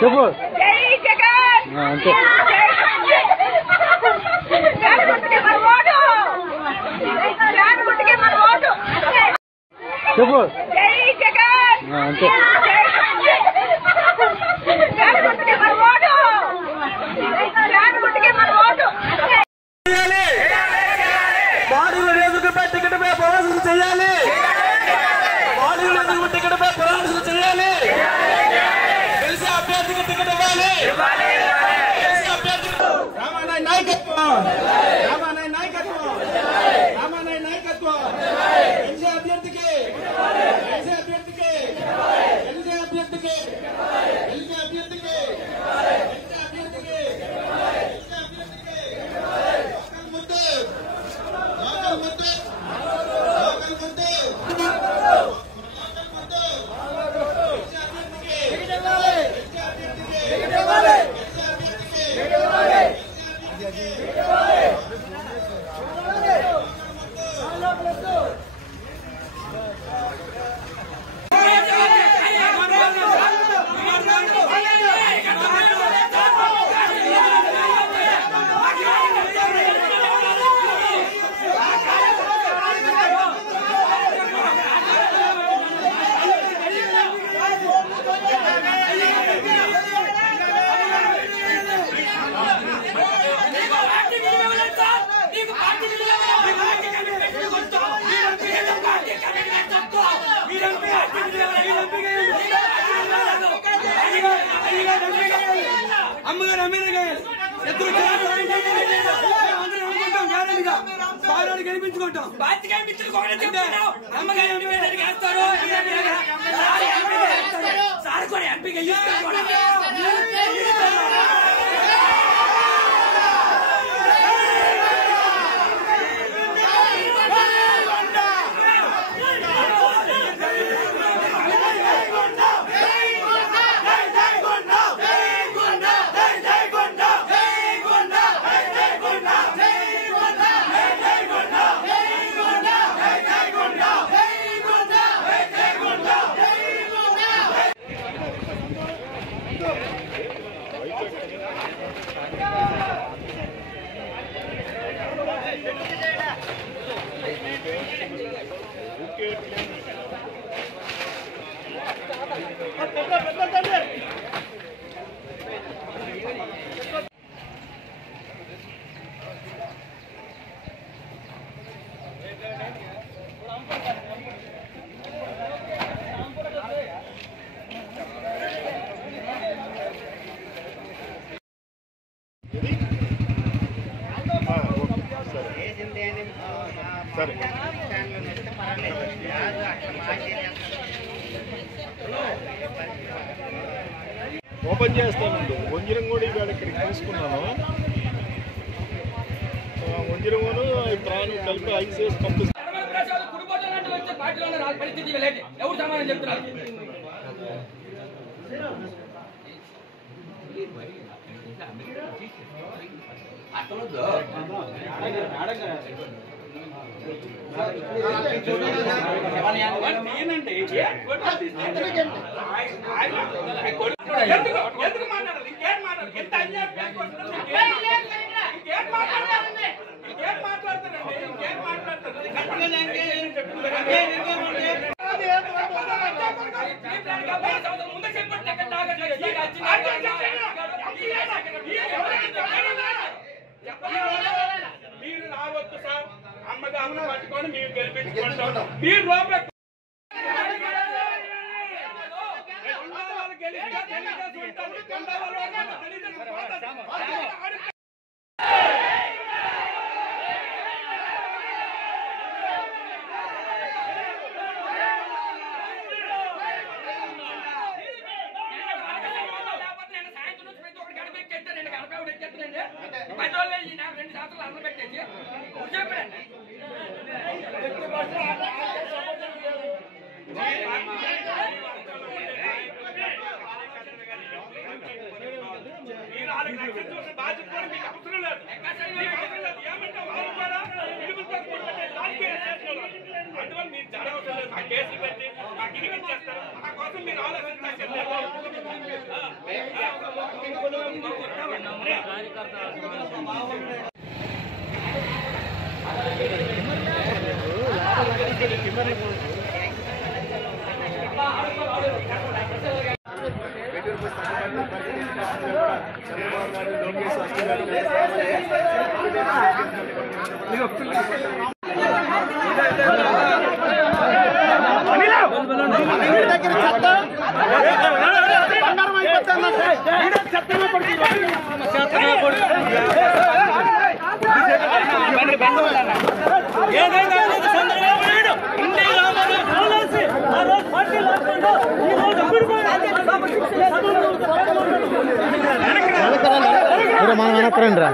చెప్పు అంతే చెప్పు అంతే టికెట్పై పోరాటం చేయాలి. టికెట్పై పోరాటం చేయాలి. గెలిచే అభ్యర్థికి టికెట్ ఇవ్వాలి. రామానాయ్ నాయకత్వం, రామానాయ్ నాయకత్వం, రామానాయ్ నాయకత్వం. గెలిచే అభ్యర్థికి, గెలిచే అభ్యర్థికి, గెలిచే అభ్యర్థికి, గెలిచే అభ్యర్థికి, గెలిచే అభ్యర్థికి, గెలిచే అభ్యర్థికి. ముద్దు ముద్దు అమ్మగారు ఎమ్మెల్యేగా బాగా గెలిపించుకుంటాం. అమ్మగారు సార్ కూడా ఎంపీగా ఓపెన్ చేస్తానండి. వంజరం కూడా ఇవాళ ఇక్కడికి తీసుకున్నాను. వంజరమును ప్రాణం కలిపి ఐసేసి పంపిస్తాను. ఎవరు సమాధానం చెప్తున్నారు? మీరు రావచ్చు సార్. అమ్మగారు పట్టుకొని మీరు గెలిపించుకుంటాం. మీరు లోపల కేసులు పెట్టి కేసులు మీరు ఆలోచించాలి. మనం వెనక్కరండి రా